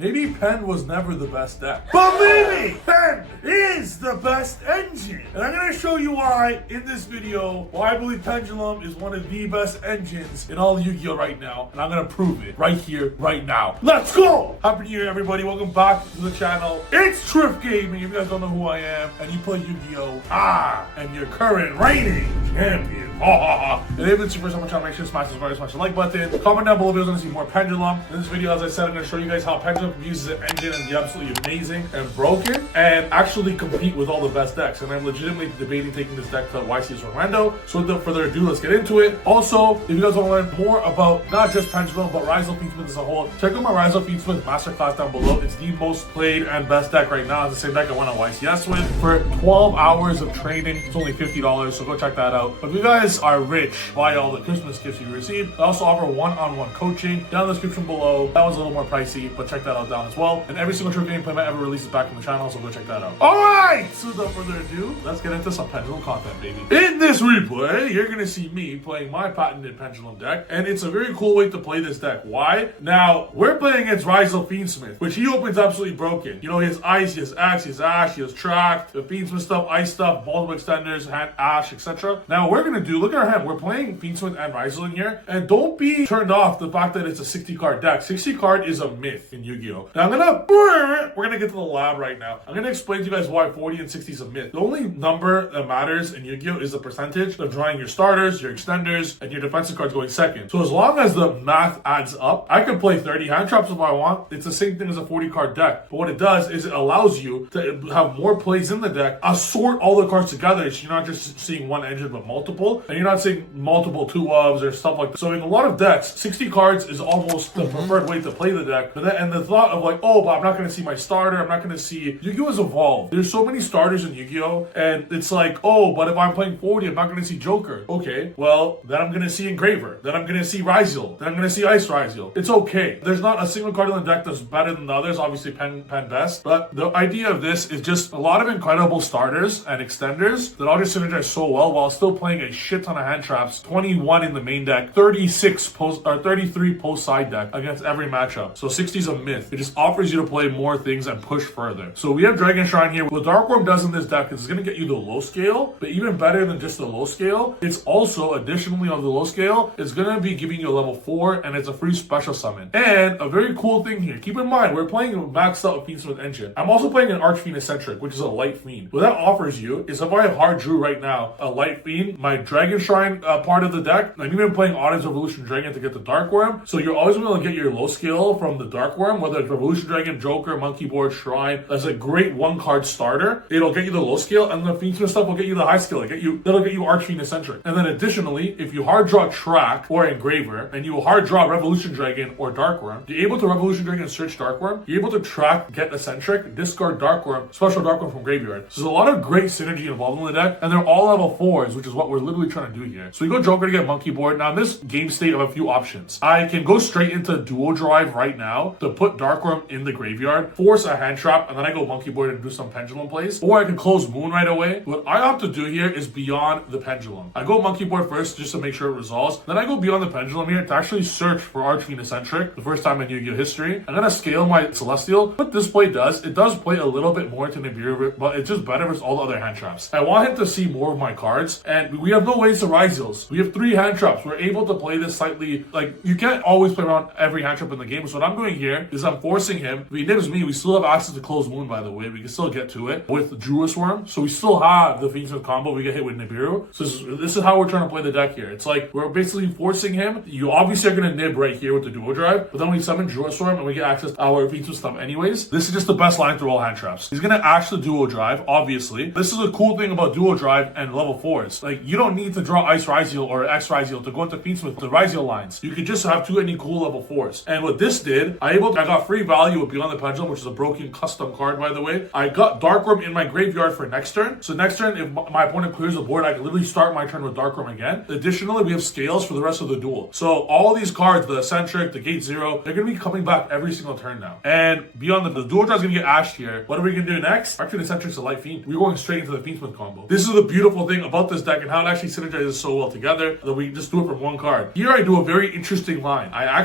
Maybe Pen was never the best deck. But maybe Pen is the best engine. And I'm going to show you why in this video, why I believe Pendulum is one of the best engines in all of Yu-Gi-Oh right now. And I'm going to prove it right here, right now. Let's go! Happy New Year, everybody. Welcome back to the channel. It's Trif Gaming. If you guys don't know who I am and you play Yu-Gi-Oh, and your current reigning champion. And if it's your first time on the channel, make sure to smash the like button. Comment down below if you want to see more Pendulum. In this video, as I said, I'm going to show you guys how Pendulum uses an engine and be absolutely amazing and broken and actually compete with all the best decks. And I'm legitimately debating taking this deck to YCS Orlando. So without further ado, let's get into it. Also, if you guys want to learn more about not just Pendulum, but Rise of Fiendsmith as a whole, check out my Rise of Fiendsmith masterclass down below. It's the most played and best deck right now. It's the same deck I went on YCS with. For 12 hours of training, it's only $50, so go check that out. But if you guys are rich, buy all the Christmas gifts you receive. I also offer one-on-one coaching down in the description below. That one's a little more pricey, but check that out down as well. And every single true gameplay I ever releases back on the channel, so go check that out. Alright! So without further ado, let's get into some Pendulum content, baby. In this replay, you're gonna see me playing my patented Pendulum deck, and it's a very cool way to play this deck. Why? Now, we're playing against Rise of Fiendsmith, which he opens absolutely broken. You know, he has Ice, he has X, he has Ash, he has Track, the Fiendsmith stuff, Ice stuff, multiple extenders, hand, Ash, etc. Now, we're gonna do, look at our hand, we're playing Fiendsmith and Rizal in here, and don't be turned off the fact that it's a 60 card deck. 60 card is a myth in Yu-Gi-Oh! Now, we're gonna get to the lab right now. I'm gonna explain to you guys why 40 and 60 is a myth. The only number that matters in Yu-Gi-Oh! Is the percentage of drawing your starters, your extenders, and your defensive cards going second. So as long as the math adds up, I can play 30 hand traps if I want. It's the same thing as a 40 card deck. But what it does is it allows you to have more plays in the deck, assort all the cards together, so you're not just seeing one engine but multiple, and you're not seeing multiple 2-ofs or stuff like that. So in a lot of decks, 60 cards is almost the preferred way to play the deck. But then, and the thought of like, oh, but I'm not going to see my starter, I'm not going to see... Yu-Gi-Oh! Has evolved. There's so many starters in Yu-Gi-Oh! And it's like, oh, but if I'm playing 40, I'm not going to see Joker. Okay, well, then I'm going to see Engraver. Then I'm going to see Rizal. Then I'm going to see Ice Rizal. It's okay. There's not a single card in the deck that's better than the others. Obviously, Pen best. But the idea of this is just a lot of incredible starters and extenders that all just synergize so well while still playing a shit ton of hand traps. 21 in the main deck, 33 post side deck against every matchup. So 60 is a myth. It just offers you to play more things and push further. So we have Dragon Shrine here. What Dark Worm does in this deck is it's going to get you the low scale, but even better than just the low scale, it's also additionally on the low scale, it's going to be giving you a level 4 and it's a free special summon. And a very cool thing here, keep in mind, we're playing maxed out Fiendsmith engine. I'm also playing an Archfiend Eccentric, which is a light fiend. What that offers you is if I have hard drew right now, a light fiend, my Dragon Shrine part of the deck, I'm even playing Audits Revolution Dragon to get the Dark Worm. So you're always going to get your low scale from the Dark Worm, whether it's Revolution Dragon, Joker, Monkey Board, Shrine. That's a great one card starter. It'll get you the low scale, and the Fiendsmith stuff will get you the high scale. That'll get you Archfiend Eccentric. And then additionally, if you hard draw Track or Engraver, and you hard draw Revolution Dragon or Dark Worm, you're able to Revolution Dragon search Dark Worm, you're able to Track, get Eccentric, discard Dark Worm, special Dark Worm from Graveyard. So there's a lot of great synergy involved in the deck, and they're all level 4s, which is what we're literally trying to do here. So we go Joker to get Monkey Board. Now in this game state, I have a few options. I can go straight into Duo Drive right now to put Dark Worm in the graveyard, force a hand trap, and then I go Monkey Board and do some Pendulum plays. Or I can close Moon right away. What I opt to do here is beyond the Pendulum. I go Monkey Board first just to make sure it resolves. Then I go beyond the Pendulum here to actually search for Archfiend Eccentric, the first time in Yu-Gi-Oh! History. I'm gonna scale my Celestial. What this play does, it does play a little bit more to Nibiru, but it's just better versus all the other hand traps. I want him to see more of my cards, and we have no ways to Rizals. We have 3 hand traps. We're able to play this slightly, like, you can't always play around every hand trap in the game. So what I'm doing here is I'm forcing him. If he nibs me, we still have access to Close Moon, by the way. We can still get to it with Druis Worm. So we still have the Fiendsmith combo. We get hit with Nibiru. So this is how we're trying to play the deck here. It's like we're basically forcing him. You obviously are going to nib right here with the Duo Drive, but then we summon Druis Worm and we get access to our Fiendsmith stuff anyways. This is just the best line through all hand traps. He's going to actually Duo Drive, obviously. This is a cool thing about Duo Drive and level 4s. Like, you don't need to draw Ice Rizal or X Rizal to go into Fiendsmith the Rizal lines. You could just have 2 any cool level 4s. And what this did, I got free value with Beyond the Pendulum, which is a broken custom card, by the way. I got Dark Worm in my graveyard for next turn. So next turn, if my opponent clears the board, I can literally start my turn with Dark Worm again. Additionally, we have scales for the rest of the duel. So all these cards, the Eccentric, the Gate Zero, they're going to be coming back every single turn now. And beyond the dual draw is going to get ashed here. What are we going to do next? Actually, the Eccentric's a light fiend. We're going straight into the Fiendsmith combo. This is the beautiful thing about this deck and how it actually synergizes so well together that we just do it from one card. Here I do a very interesting line. I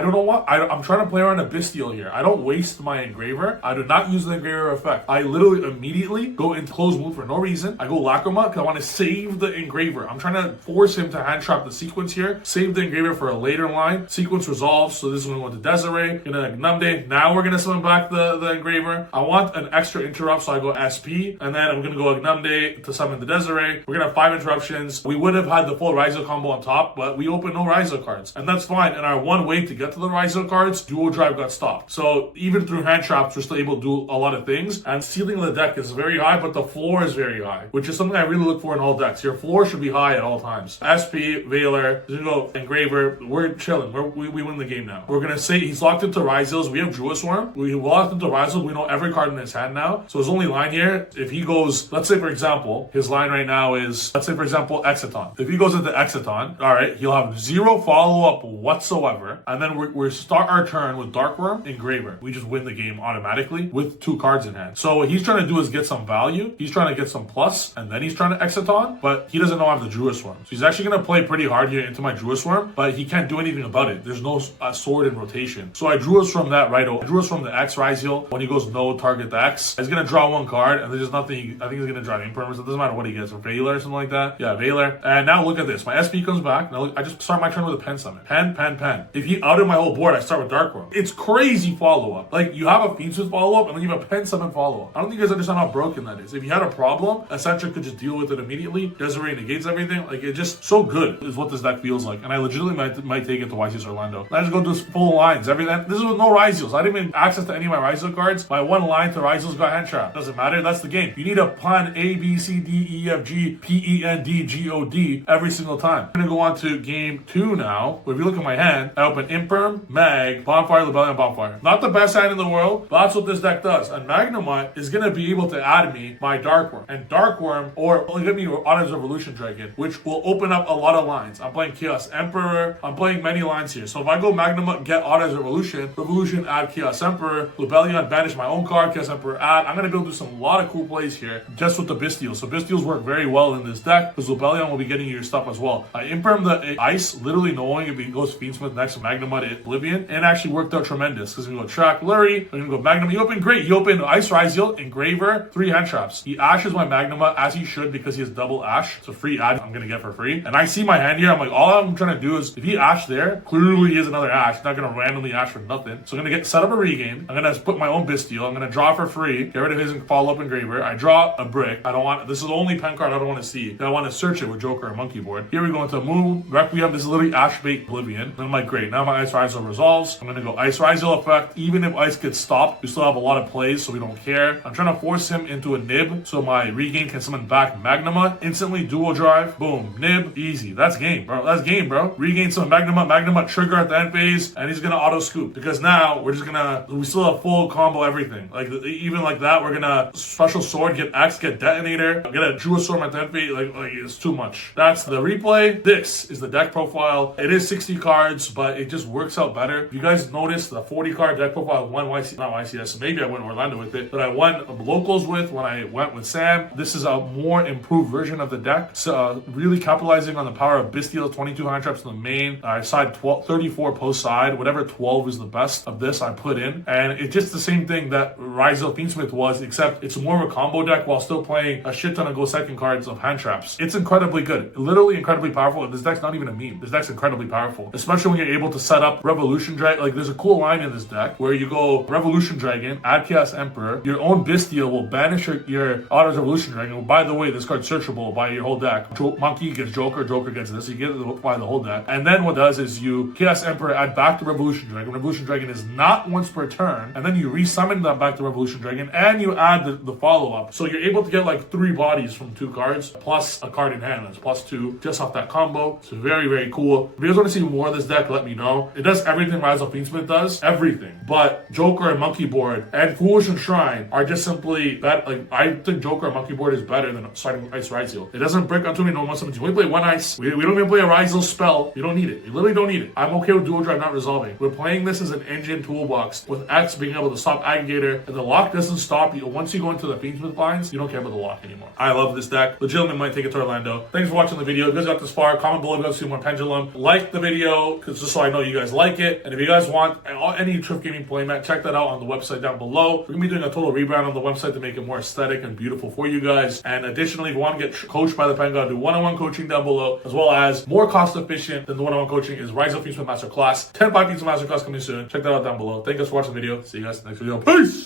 don't know what, I'm trying to play around a Bestial here. I don't waste my engraver. I do not use the engraver effect. I literally immediately go into close move for no reason. I go Lacrima because I want to save the engraver. I'm trying to force him to hand trap the sequence here. Save the engraver for a later line. Sequence resolves, so this is going to go to Desiree. Gonna Gnumde. Now we're gonna summon back the engraver. I want an extra interrupt, so I go SP, and then I'm gonna go Gnumde to summon the Desiree. We're gonna have 5 interruptions. We would have had the full Raizo combo on top, but we opened no Raizo cards, and that's fine. And our one way to get to the Raizo cards, dual drive got stopped. So even through hand traps, we're still able to do a lot of things. And ceiling of the deck is very high, but the floor is very high, which is something I really look for in all decks. Your floor should be high at all times. SP, Veiler, Zingo, Engraver, we're chilling. We win the game now. We're gonna say he's locked into Ryzils. We have Jewel Swarm. We locked into Ryzils. We know every card in his hand now. So his only line here, if he goes, let's say for example, his line right now is, let's say for example, Exciton. If he goes into Exciton, all right, he'll have 0 follow-up whatsoever. And then we start our turn with Darkworm, Engraver. We just win the game automatically with 2 cards in hand. So what he's trying to do is get some value. He's trying to get some plus, and then he's trying to Exciton, but he doesn't know I have the Druid Swarm. So he's actually going to play pretty hard here into my Druid Swarm, but he can't do anything about it. There's no sword in rotation. So I drew us from that right over. I drew us from the X Ryziel. When he goes no, target the X. He's going to draw 1 card, and there's nothing. I think he's going to draw Impermanence. It doesn't matter what he gets, or Veiler or something like that. Yeah, Veiler. And now look at this. My SP comes back. Now look, I just start my turn with a Pen Summon. Pen. If he outed my whole board, I start with Darkworm. It's crazy follow-up. Like, you have a Fiendsmith follow-up, and then you have a Pen Summon follow-up. I don't think you guys understand how broken that is. If you had a problem, Eccentric could just deal with it immediately. Desiree negates everything. Like, it's just so good is what this deck feels like. And I legitimately might take it to YCS Orlando. I just go to full lines. This is with no Ryziels. I didn't even access to any of my Ryziel cards. My one line to Ryziels got hand trapped. Doesn't matter. That's the game. You need to plan A, B, C, D, E, F, G, P, E, N, D, G, O, D every single time. I'm going to go on to game 2 now. If you look at my hand, I open Imperm, Mag, Bonfire, Lebellion, Bonfire. Not the best hand in the world, but that's what this deck does. And Magnemite is going to be able to add me my Darkworm. And Darkworm, or look at me, Honors Revolution Dragon, which will open up a lot of lines. I'm playing Chaos Emperor. I'm playing many lines here. So if I go Magnemite, get Honors Revolution, add Chaos Emperor, Lebellion, banish my own card, Chaos Emperor, add. I'm going to be able to do some lot of cool plays here just with the Bestials. So Bestials work very well in this deck because Lebellion will be getting you your stuff as well. I Imperm the Ice, literally knowing if he goes Fiendsmith next to Magnemite, Oblivion, and actually worked out tremendous because we go Track Lurie, we're going to go Magnum. He opened great. He opened Ice Ryziel, Engraver, 3 hand traps. He ashes my Magnemite as he should because he has double ash. It's a free add I'm going to get for free. And I see my hand here. I'm like, all I'm trying to do is if he ash there, clearly he is another ash. He's not going to randomly ash for nothing. So I'm going to set up a regain. I'm going to put my own Bestial. I'm going to draw for free. Get rid of his follow up Engraver. I draw a brick. I don't want, this is the only pen card I don't want to see. I want to search it with Joker or Monkey Board. Here we go into Moon, Requiem. This is literally Ash Bait Oblivion. And I'm like, great. Now my Ice Ryziel resolves. I'm going to go Ice Ryziel effect. Even if Ice gets stopped, we still have a lot of plays, so we don't care. I'm trying to force him into a Nib so my regain can summon back Magnema. Instantly dual drive. Boom. Nib. Easy. That's game, bro. That's game, bro. Regain some Magnema trigger at the end phase, and he's going to auto scoop. Because now we're just going to, we still have full combo everything. Like, even like that, we're going to special sword, get X, get detonator, get a Jewel Storm at the end phase. Like, it's too much. That's the replay. This is the deck profile. It is 60 cards, but it just works out better. If you guys noticed, the 40 card deck profile won not YCS, maybe I went Orlando with it, but I won locals with when I went with Sam. This is a more improved version of the deck. So really capitalizing on the power of Bestial, 22 hand traps in the main. I side 34 post side. Whatever 12 is the best of this, I put in. And it's just the same thing that Ryziel Fiendsmith was, except it's more of a combo deck while still playing a shit ton of go second cards of hand traps. It's incredibly good. Literally incredibly powerful. This deck's not even a meme. This deck's incredibly powerful. Especially when you're able to set up Revolution Dragon. Like, there's a cool line in this deck where you go Revolution Dragon, add Chaos Emperor, your own Bestial will banish your Otter's Revolution Dragon. By the way, this card's searchable by your whole deck. Monkey gets Joker, Joker gets this. You get it by the whole deck. And then what does is you Chaos Emperor add back to Revolution Dragon. Revolution Dragon is not once per turn. And then you resummon that back to Revolution Dragon and you add the follow-up. So you're able to get like 3 bodies from 2 cards plus a card in hand. That's plus 2 just off that combo. It's very, very cool. If you guys want to see more of this deck, let me know. It does everything Ryziel Fiendsmith does. Everything. But Joker and Monkey Board and Foolish and Shrine are just simply that. Like, I think Joker and Monkey Board is better than starting Ice Ryziel. It doesn't break onto me no 117. We play 1 ice. We don't even play a Ryziel spell. You don't need it. You literally don't need it. I'm okay with dual drive not resolving. We're playing this as an engine toolbox with X being able to stop Aggregator, and the lock doesn't stop you. Once you go into the Fiendsmith lines, you don't care about the lock anymore. I love this deck. Legitimately might take it to Orlando. video. Thanks for watching the video. If you guys got this far, comment below if you guys see more Pendulum. Like the video, because just so I know you guys like it. And if you guys want any Trif Gaming playmat, check that out on the website down below. We're going to be doing a total rebrand on the website to make it more aesthetic and beautiful for you guys. And additionally, if you want to get coached by the Pen God, do one-on-one coaching down below, as well as more cost efficient than the one-on-one coaching is Rise Up Pizza Masterclass. 10 by Pizza Masterclass coming soon. Check that out down below. Thank you guys for watching the video. See you guys in the next video. Peace!